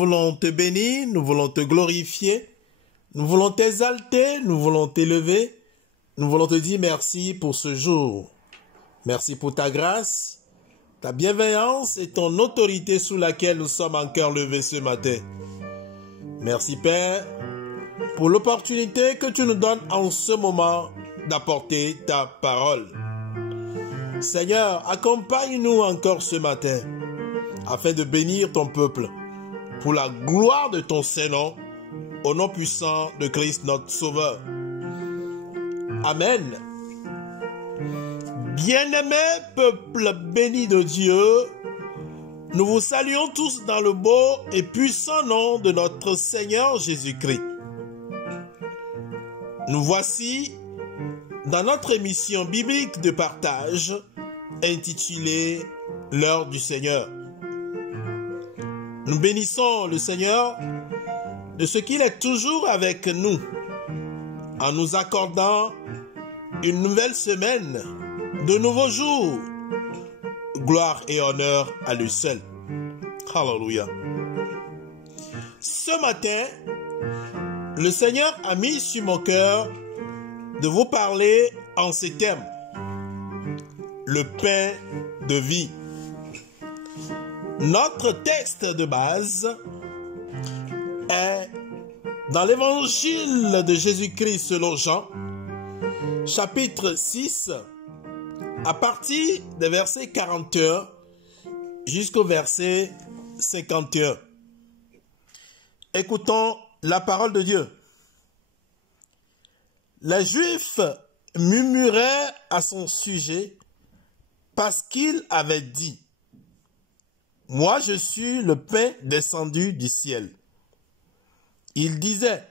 voulons te bénir, nous voulons te glorifier, nous voulons t'exalter, nous voulons t'élever, nous voulons te dire merci pour ce jour. Merci pour ta grâce, ta bienveillance et ton autorité sous laquelle nous sommes encore levés ce matin. Merci Père pour l'opportunité que tu nous donnes en ce moment d'apporter ta parole. Seigneur, accompagne-nous encore ce matin afin de bénir ton peuple pour la gloire de ton Saint-Nom, au nom puissant de Christ notre Sauveur. Amen. Bien-aimé peuple béni de Dieu, nous vous saluons tous dans le beau et puissant nom de notre Seigneur Jésus-Christ. Nous voici dans notre émission biblique de partage intitulée « L'heure du Seigneur ». Nous bénissons le Seigneur de ce qu'il est toujours avec nous en nous accordant une nouvelle semaine, de nouveaux jours. Gloire et honneur à lui seul. Alléluia. Ce matin, le Seigneur a mis sur mon cœur de vous parler en ces termes. Le pain de vie. Notre texte de base est dans l'évangile de Jésus-Christ selon Jean, chapitre 6, à partir des versets 41 jusqu'au verset 51. Écoutons la parole de Dieu. Les Juifs murmuraient à son sujet parce qu'il avait dit « Moi je suis le pain descendu du ciel ». Il disait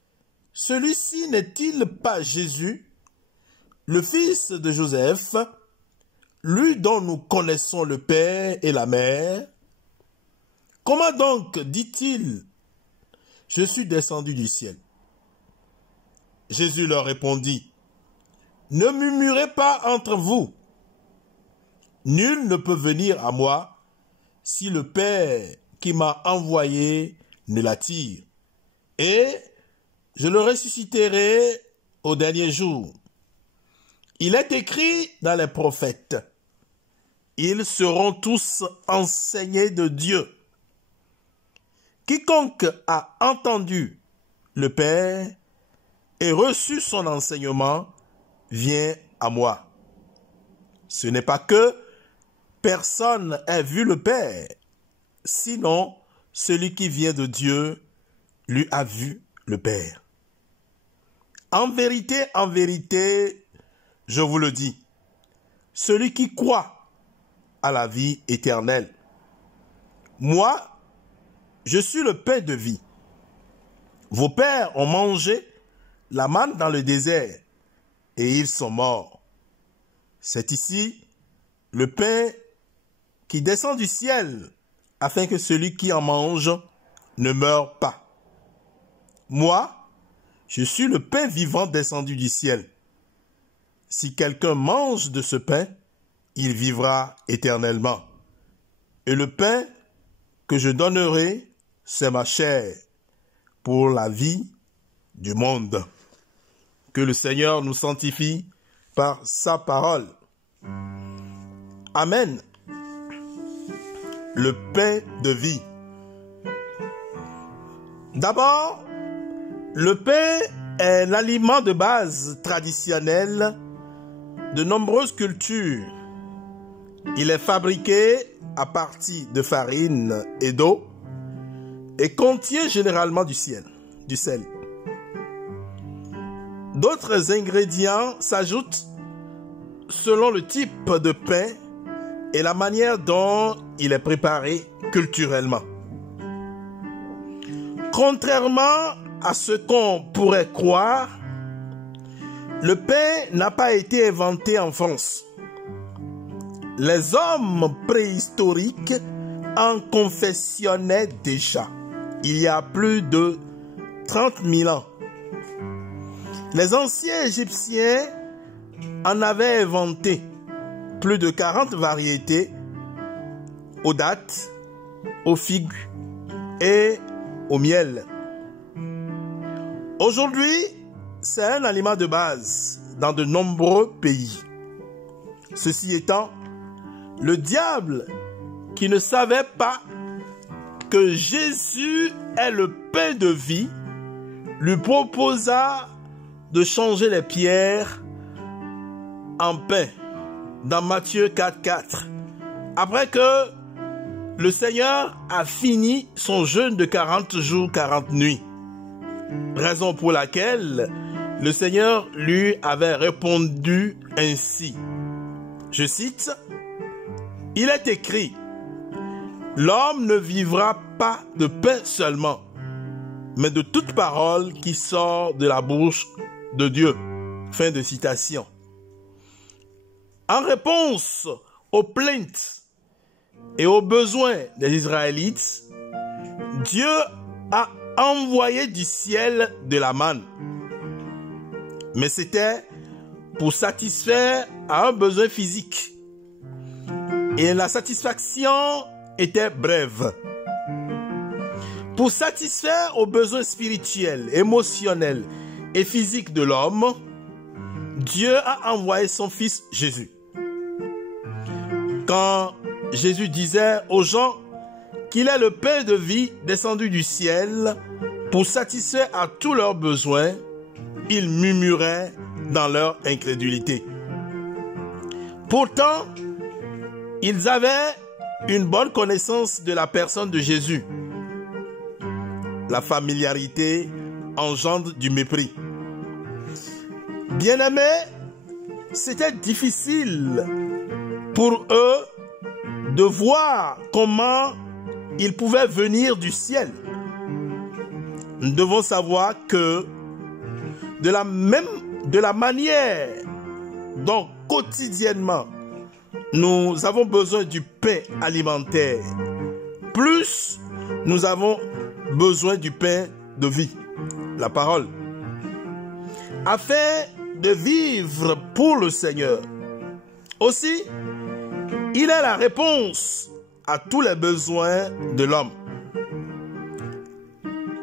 « Celui-ci n'est-il pas Jésus, le fils de Joseph, lui dont nous connaissons le père et la mère? Comment donc dit-il « Je suis descendu du ciel » Jésus leur répondit « Ne murmurez pas entre vous. Nul ne peut venir à moi si le Père qui m'a envoyé ne l'attire. Et je le ressusciterai au dernier jour. Il est écrit dans les prophètes, ils seront tous enseignés de Dieu. Quiconque a entendu le Père et reçu son enseignement vient à moi. Ce n'est pas que personne ait vu le Père, sinon celui qui vient de Dieu lui a vu le Père. En vérité, je vous le dis, celui qui croit à la vie éternelle. Moi, je suis le pain de vie. Vos pères ont mangé la manne dans le désert et ils sont morts. C'est ici le pain qui descend du ciel afin que celui qui en mange ne meure pas. Moi, je suis le pain vivant descendu du ciel. Si quelqu'un mange de ce pain, il vivra éternellement. Et le pain que je donnerai, c'est ma chair pour la vie du monde. Que le Seigneur nous sanctifie par sa parole. Amen. Le pain de vie. D'abord, le pain est l'aliment de base traditionnel de nombreuses cultures. Il est fabriqué à partir de farine et d'eau et contient généralement du sel. D'autres ingrédients s'ajoutent selon le type de pain et la manière dont il est préparé culturellement. Contrairement à ce qu'on pourrait croire, le pain n'a pas été inventé en France. Les hommes préhistoriques en confectionnaient déjà il y a plus de 30 000 ans. Les anciens Égyptiens en avaient inventé plus de 40 variétés aux dattes, aux figues, et au miel. Aujourd'hui, c'est un aliment de base dans de nombreux pays. Ceci étant, le diable, qui ne savait pas que Jésus est le pain de vie, lui proposa de changer les pierres en pain dans Matthieu 4,4. Après que le Seigneur a fini son jeûne de 40 jours, 40 nuits. Raison pour laquelle le Seigneur lui avait répondu ainsi. Je cite, « Il est écrit, l'homme ne vivra pas de pain seulement, mais de toute parole qui sort de la bouche de Dieu. » Fin de citation. En réponse aux plaintes et aux besoins des Israélites, Dieu a envoyé du ciel de la manne. Mais c'était pour satisfaire à un besoin physique. Et la satisfaction était brève. Pour satisfaire aux besoins spirituels, émotionnels et physiques de l'homme, Dieu a envoyé son fils Jésus. Quand Jésus disait aux gens qu'il est le pain de vie descendu du ciel pour satisfaire à tous leurs besoins, ils murmuraient dans leur incrédulité. Pourtant, ils avaient une bonne connaissance de la personne de Jésus. La familiarité engendre du mépris. Bien-aimés, c'était difficile pour eux de voir comment il pouvait venir du ciel. Nous devons savoir que de la manière dont quotidiennement nous avons besoin du pain alimentaire, plus nous avons besoin du pain de vie, la parole, afin de vivre pour le Seigneur. Aussi, il est la réponse à tous les besoins de l'homme.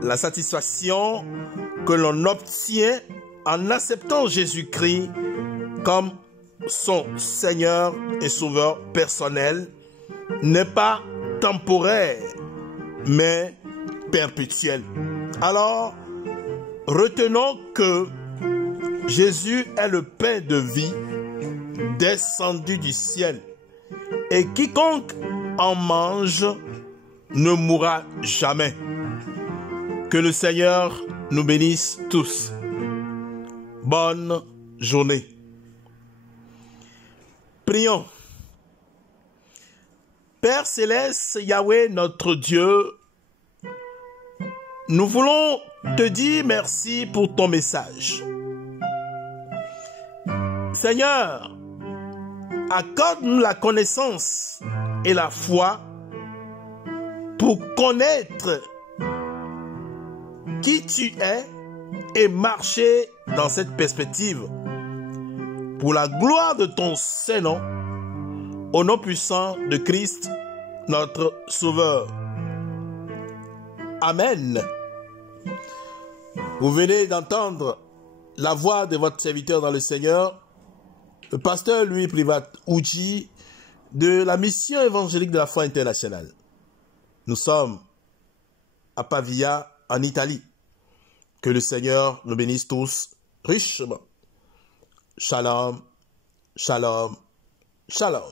La satisfaction que l'on obtient en acceptant Jésus-Christ comme son Seigneur et Sauveur personnel n'est pas temporaire, mais perpétuelle. Alors, retenons que Jésus est le pain de vie descendu du ciel, et quiconque en mange ne mourra jamais. Que le Seigneur nous bénisse tous. Bonne journée. Prions. Père Céleste, Yahweh, notre Dieu, nous voulons te dire merci pour ton message. Seigneur, accorde-nous la connaissance et la foi pour connaître qui tu es et marcher dans cette perspective. Pour la gloire de ton Saint-Nom, au nom puissant de Christ, notre Sauveur. Amen. Vous venez d'entendre la voix de votre serviteur dans le Seigneur, le pasteur Louis Privat Oudji, de la mission évangélique de la foi internationale. Nous sommes à Pavia, en Italie. Que le Seigneur nous bénisse tous richement. Shalom, shalom, shalom.